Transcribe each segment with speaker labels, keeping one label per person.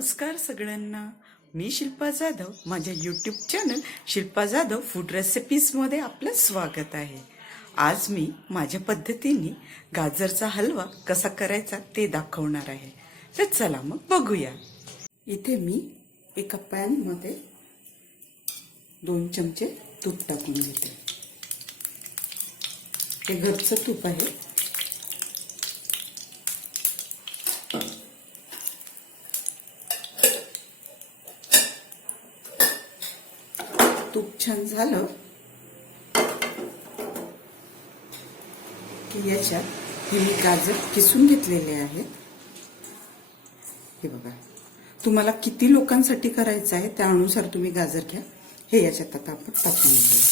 Speaker 1: नमस्कार सगळ्यांना. मी शिल्पा जाधव. माझ्या YouTube channel Shilpa Jadhav food रेसिपीजमध्ये आपलं स्वागत आहे. आज मी माझ्या पद्धतीने गाजरचा हलवा कसा करायचा ते दाखवणार आहे. तर चला मग बघूया. इथे मी एका पॅनमध्ये दोन चमचे तूप टाकून घेते. हे घरचं तूप आहे. तूप छान झालं की याच्यात हे मी गाजर किसून घेतलेले आहेत. हे बघा. तुम्हाला किती लोकांसाठी करायचं आहे त्यानुसार तुम्ही गाजर घ्या. हे याच्यात आता आपण टाकून घेऊया.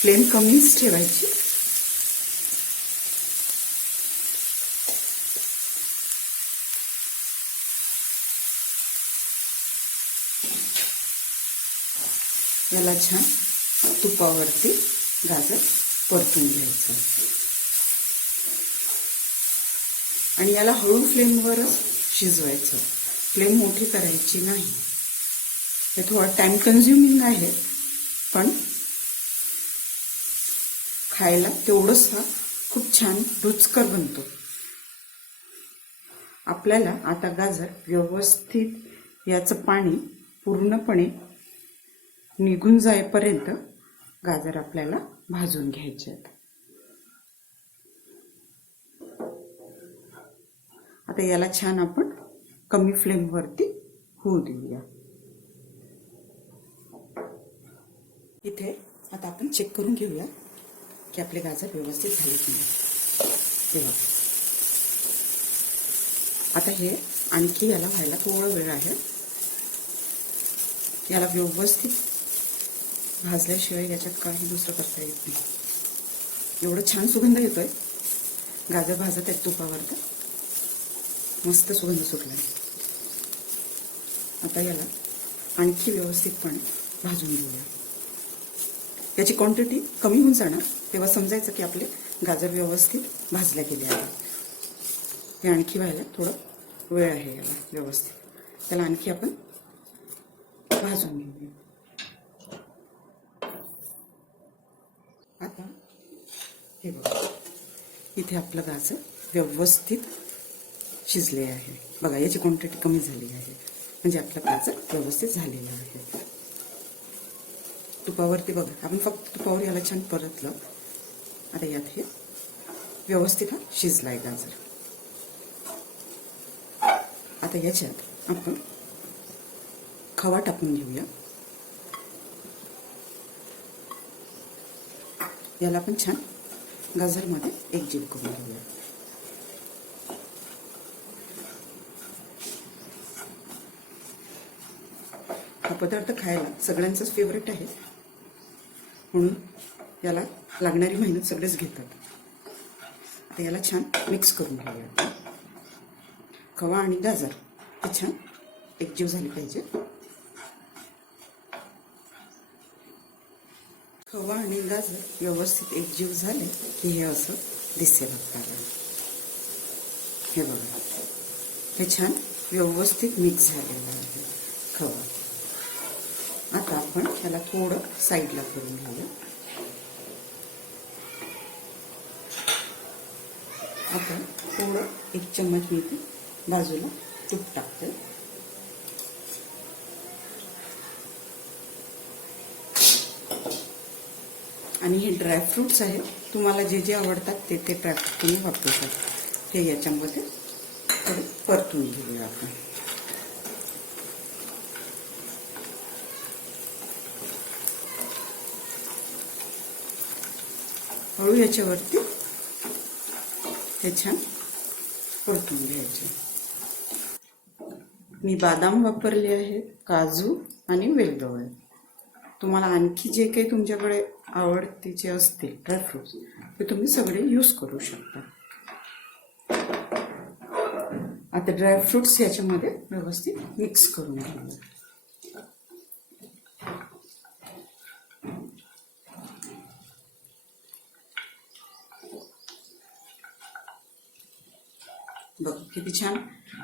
Speaker 1: फ्लेम कमीच ठेवायची. याला छान तुपावरती गाजर परतून घ्यायचं. आणि याला हळू फ्लेमवरच शिजवायचं. फ्लेम मोठी करायची नाही. हे थोडा टाइम कन्झ्युमिंग आहे पण खायला तेवढंच हा खूप छान रुचकर बनतो. आपल्याला आता गाजर व्यवस्थित याचं पाणी पूर्णपणे निघून जाईपर्यंत गाजर आपल्याला भाजून घ्यायचे आहेत. आता याला छान आपण कमी फ्लेमवरती होऊ देऊया. इथे आता आपण चेक करून घेऊया की आपले गाजर व्यवस्थित झाले की नाही. आता हे आणखी याला व्हायला थोडा वेळ आहे. याला व्यवस्थित भाजल्याशिवाय याच्यात काही दुसरं करता येत नाही. एवढं छान सुगंध येतोय. गाजर भाजत आहेत तुपावर तर. मस्त सुगंध सुटलाय. आता याला आणखी व्यवस्थितपणे भाजून घेऊया. याची क्वांटिटी कमी होऊन जाणार. तेव्हा समजायचं की आपले गाजर व्यवस्थित भाजले गेले आहे हे आणखी व्हायला थोडं वेळ आहे याला व्यवस्थित. त्याला आणखी आपण भाजून घेऊया. आता हे बघा. इथे आपलं गाजर व्यवस्थित शिजले आहे. बघा याची क्वांटिटी कमी झाली आहे. म्हणजे आपलं गाजर व्यवस्थित झालेलं आहे. तुपावरती बघा आपण फक्त तुपावर याला छान परतलं. आता यात हे व्यवस्थित हा शिजलाय गाजर. आता याच्यात आपण खवा टाकून घेऊया. याला आपण छान गाजरमध्ये एकजीव करून घेऊया. हा पदार्थ खायला सगळ्यांचाच फेवरेट आहे. म्हणून याला लागणारी मेहनत सगळेच घेतात. आता याला छान मिक्स करून घेऊया. खवा आणि गाजर हे छान एकजीव झाली पाहिजे. खवा आणि गाजर व्यवस्थित एकजीव झाले की हे असं दिसेल आपल्याला. हे बघा. हे छान व्यवस्थित मिक्स झालेलं आहे. खवा आता आपण त्याला थोडं साईडला करून घेऊया. आपण थोडं एक चम्मच मी इथे बाजूला तूप टाकते आणि हे ड्रायफ्रुट्स आहेत तुम्हाला जे जे आवडतात ते ते ड्रायफ्रूट तुम्ही वापरू शकता. हे याच्यामध्ये थोडे परतून घेऊया आपण. हळू याच्यावरती हे छान परतून घ्यायचे. मी बदाम वापरले आहेत काजू आणि वेलदोळे तुम्हाला आणखी जे काही तुमच्याकडे आवडतीचे असतील ड्रायफ्रुट्स ते तुम्ही सगळे यूज करू शकता. आता ड्रायफ्रुट्स याच्यामध्ये व्यवस्थित मिक्स करून घेऊया. बघ किती छान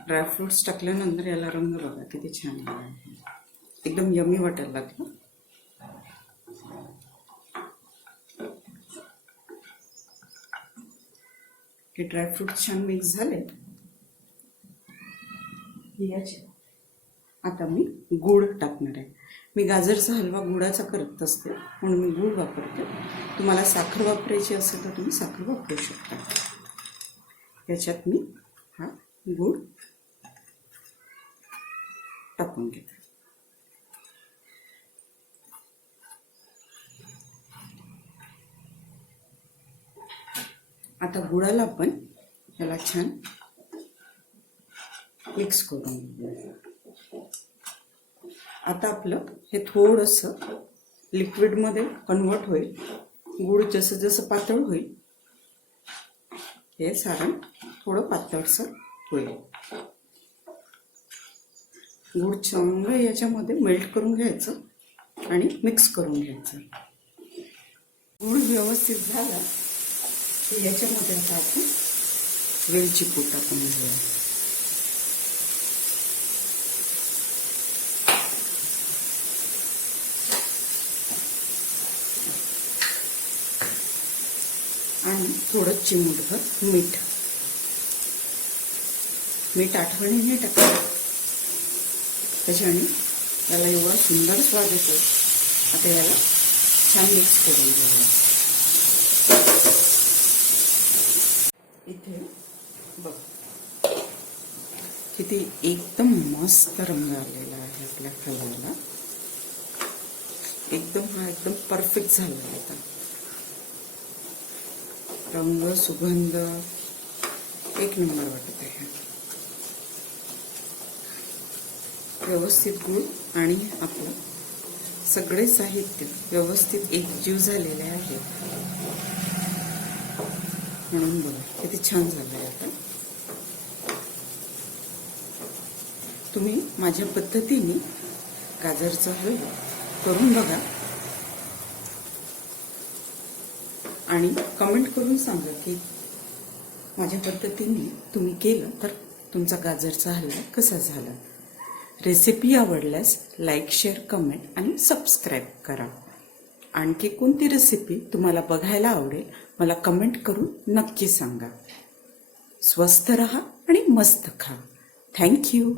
Speaker 1: ड्रायफ्रुट्स टाकल्यानंतर याला रंग बघा किती छान आहे. एकदम यमी वाटायला लागला. हे ड्रायफ्रूट छान मिक्स झाले. याचे. आता मी गूळ टाकणार आहे. मी गाजरचा हलवा गुळाचा करत असते म्हणून मी गूळ वापरते. तुम्हाला साखर वापरायची असेल तर तुम्ही साखर वापरू शकता. याच्यात मी हा गूळ टाकून घेते. आता गुळाला आपण याला छान मिक्स करून आता आपलं हे थोडंसं लिक्विडमध्ये कन्वर्ट होईल. गूळ जसं जसं पातळ होईल हे सारण थोडं पातळसं होईल. गूळ चांगलं याच्यामध्ये मेल्ट करून घ्यायचं आणि मिक्स करून घ्यायचं. गूळ व्यवस्थित झाला याच्यामध्ये आता आपण वेलची पूट टाकून घेऊया. आणि थोडं चिमूटभर मीठ. मीठ आठवणीने टाकलं त्याच्याने याला एवढा सुंदर स्वाद येतो. आता याला छान मिक्स करून घ्यायला इथे बघ. किती एकदम मस्त रंग आलेला आहे आपल्या कलरला. एकदम हा एकदम परफेक्ट झालेला आता. रंग सुगंध. एक नंबर वाटत आहे. व्यवस्थित गुळ आणि आपलं सगळे साहित्य व्यवस्थित एकजीव झालेले आहे. म्हणून बघा किती छान झालं आहे आता. तुम्ही माझ्या पद्धतीने गाजरचा हलवा करून बघा. आणि कमेंट करून सांगा की माझ्या पद्धतीने तुम्ही केलं तर तुमचा गाजरचा हल्ला कसा झाला? रेसिपी आवडल्यास लाईक शेअर कमेंट आणि सबस्क्राईब करा. आणखी कोणती रेसिपी तुम्हाला बघायला आवडेल मला कमेंट करून नक्की सांगा. स्वस्थ रहा आणि मस्त खा. थँक्यू